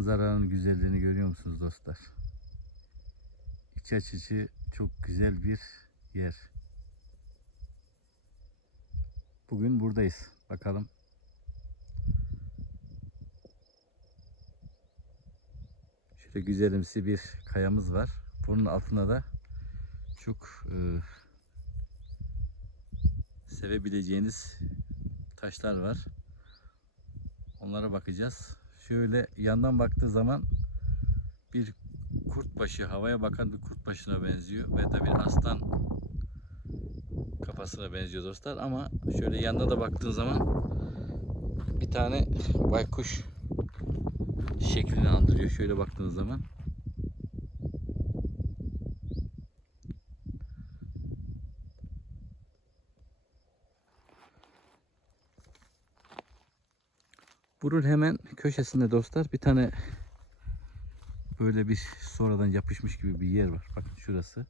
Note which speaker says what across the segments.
Speaker 1: Manzaranın güzelliğini görüyor musunuz dostlar? İç açıcı çok güzel bir yer. Bugün buradayız. Bakalım. Şöyle güzelimsi bir kayamız var. Bunun altında da çok e, sevebileceğiniz taşlar var. Onlara bakacağız. Şöyle yandan baktığı zaman bir kurtbaşı, havaya bakan bir kurtbaşına benziyor ve de bir aslan kafasına benziyor dostlar. Ama şöyle yanına da baktığın zaman bir tane baykuş şeklini andırıyor. Şöyle baktığınız zaman. Bunun hemen köşesinde dostlar bir tane böyle bir sonradan yapışmış gibi bir yer var. Bakın şurası.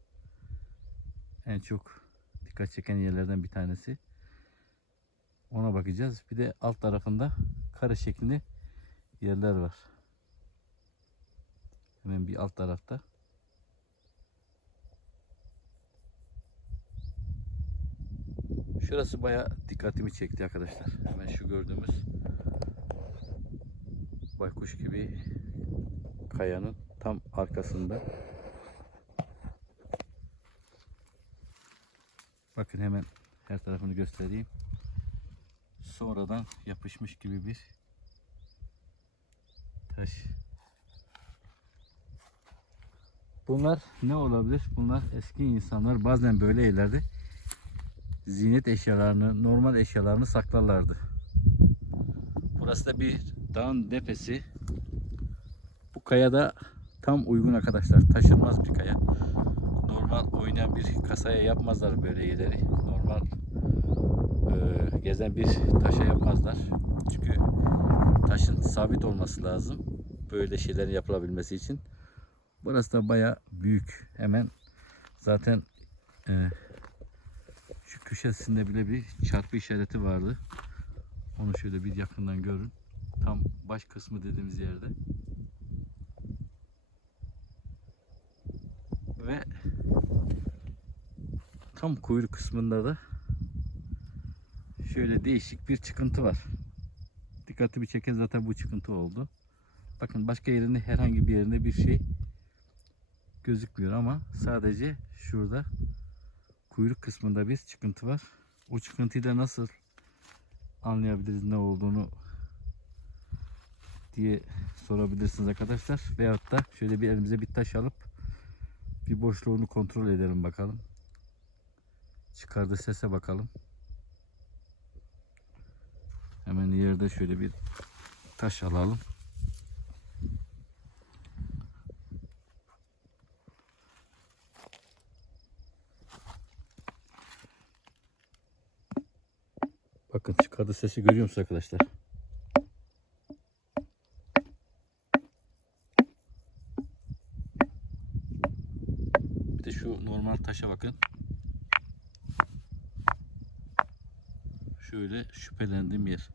Speaker 1: En çok dikkat çeken yerlerden bir tanesi. Ona bakacağız. Bir de alt tarafında kare şeklinde yerler var. Hemen bir alt tarafta. Şurası bayağı dikkatimi çekti arkadaşlar. Hemen şu gördüğümüz baykuş gibi kayanın tam arkasında. Bakın hemen her tarafını göstereyim. Sonradan yapışmış gibi bir taş. Bunlar ne olabilir? Bunlar eski insanlar bazen böyle yerlerde ziynet eşyalarını, normal eşyalarını saklarlardı. Burası da bir dağın tepesi. Bu kaya da tam uygun arkadaşlar. Taşınmaz bir kaya. Normal oynayan bir kasaya yapmazlar böyle yerleri. Normal e, gezen bir taşa yapmazlar. Çünkü taşın sabit olması lazım. Böyle şeylerin yapılabilmesi için. Burası da baya büyük. Hemen zaten e, şu köşesinde bile bir çarpı işareti vardı. Onu şöyle bir yakından görün. Tam baş kısmı dediğimiz yerde. Ve tam kuyruk kısmında da şöyle değişik bir çıkıntı var. Dikkatimi çeken zaten bu çıkıntı oldu. Bakın başka yerinde herhangi bir yerinde bir şey gözükmüyor ama sadece şurada kuyruk kısmında bir çıkıntı var. O çıkıntıyı da nasıl anlayabiliriz ne olduğunu diye sorabilirsiniz arkadaşlar. Veyahut da şöyle bir elimize bir taş alıp bir boşluğunu kontrol edelim bakalım. Çıkardığı sese bakalım. Hemen yerde şöyle bir taş alalım. Bakın çıkardığı sesi görüyor musunuz arkadaşlar? Bir de şu normal taşa bakın. Şöyle şüphelendiğim yer.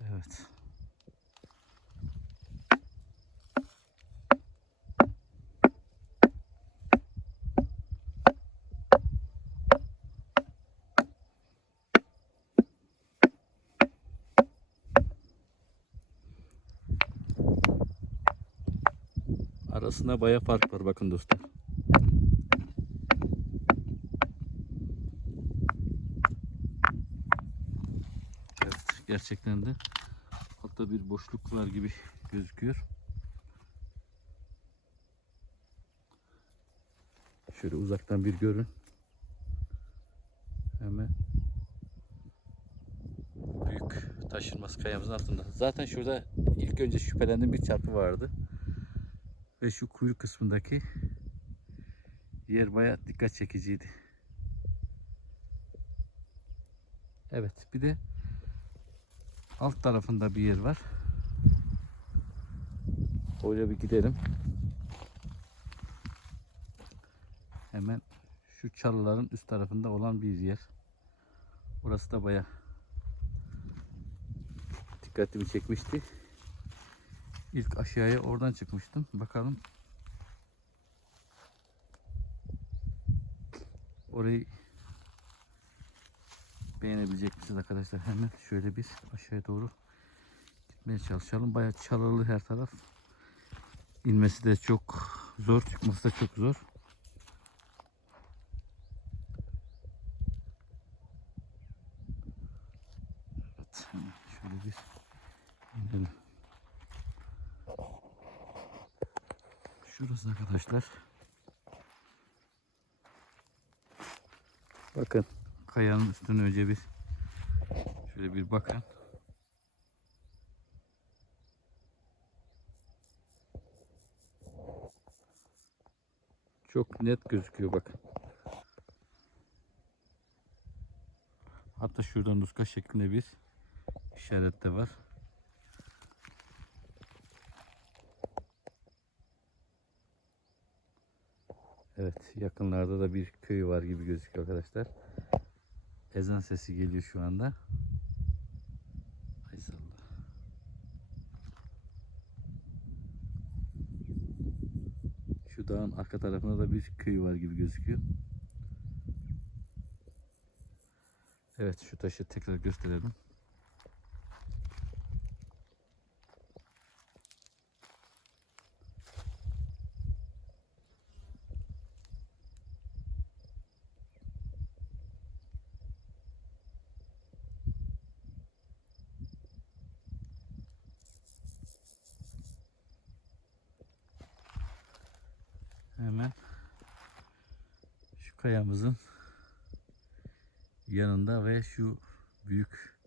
Speaker 1: Evet. Arasında baya fark var bakın dostlar. Evet gerçekten de hatta bir boşluk var gibi gözüküyor. Şöyle uzaktan bir görün. Hemen büyük taşınmaz kayamızın altında. Zaten şurada ilk önce şüphelendiğim bir çarpı vardı. Ve şu kuyruk kısmındaki yer baya dikkat çekiciydi. Evet bir de alt tarafında bir yer var. Oraya bir gidelim. Hemen şu çalıların üst tarafında olan bir yer. Burası da baya dikkatimi çekmişti. İlk aşağıya oradan çıkmıştım. Bakalım. Orayı beğenebilecek misiniz arkadaşlar? Hemen şöyle bir aşağıya doğru gitmeye çalışalım. Bayağı çalılı her taraf. İnmesi de çok zor, çıkması da çok zor. Evet, şöyle bir inelim. Şurası arkadaşlar. Bakın kayanın üstüne önce bir şöyle bir bakın. Çok net gözüküyor bakın. Hatta şurada nuska şeklinde bir işaret de var. Evet yakınlarda da bir köy var gibi gözüküyor arkadaşlar. Ezan sesi geliyor şu anda. Ay sallah. Şu dağın arka tarafında da bir köy var gibi gözüküyor. Evet şu taşı tekrar gösterelim. Hemen şu kayamızın yanında ve şu büyük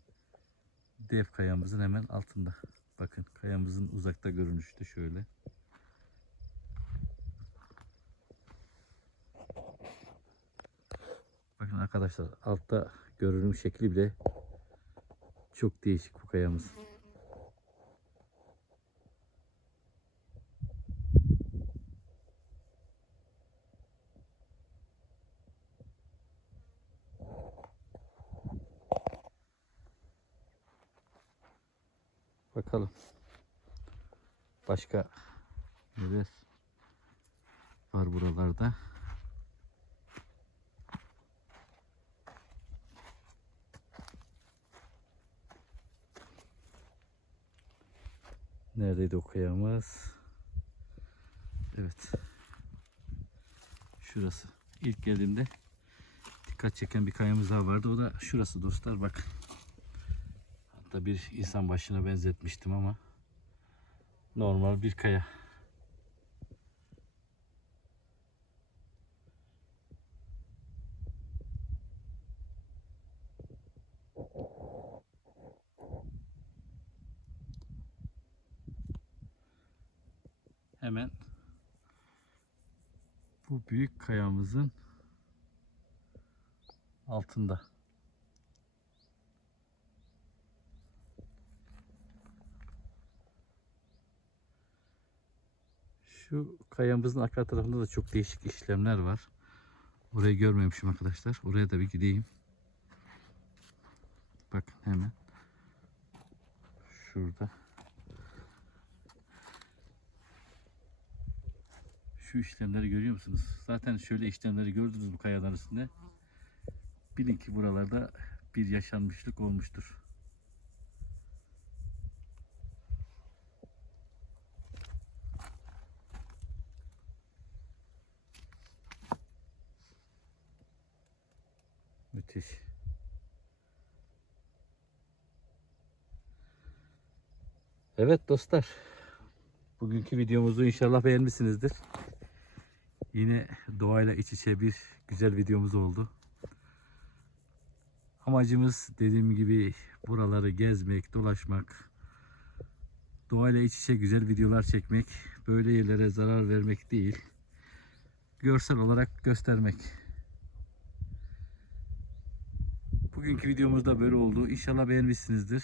Speaker 1: dev kayamızın hemen altında. Bakın kayamızın uzakta görünüşü de şöyle. Bakın arkadaşlar altta görünüm şekli bile çok değişik bu kayamız. Bakalım. Başka neler var buralarda? Neredeydi o? Evet. Şurası. İlk geldiğimde dikkat çeken bir kayamız daha vardı. O da şurası dostlar. Bak. Hatta bir insan başına benzetmiştim ama normal bir kaya. Hemen bu büyük kayamızın altında. Şu kayamızın arka tarafında da çok değişik işlemler var. Orayı görmemişim arkadaşlar. Oraya da bir gideyim. Bakın hemen. Şurada. Şu işlemleri görüyor musunuz? Zaten şöyle işlemleri gördünüz bu kayaların üstünde. Bilin ki buralarda bir yaşanmışlık olmuştur. Evet dostlar. Bugünkü videomuzu inşallah beğenmişsinizdir. Yine doğayla iç içe bir güzel videomuz oldu. Amacımız dediğim gibi buraları gezmek, dolaşmak, doğayla iç içe güzel videolar çekmek, böyle yerlere zarar vermek değil, görsel olarak göstermek. Bugünkü videomuz da böyle oldu. İnşallah beğenmişsinizdir.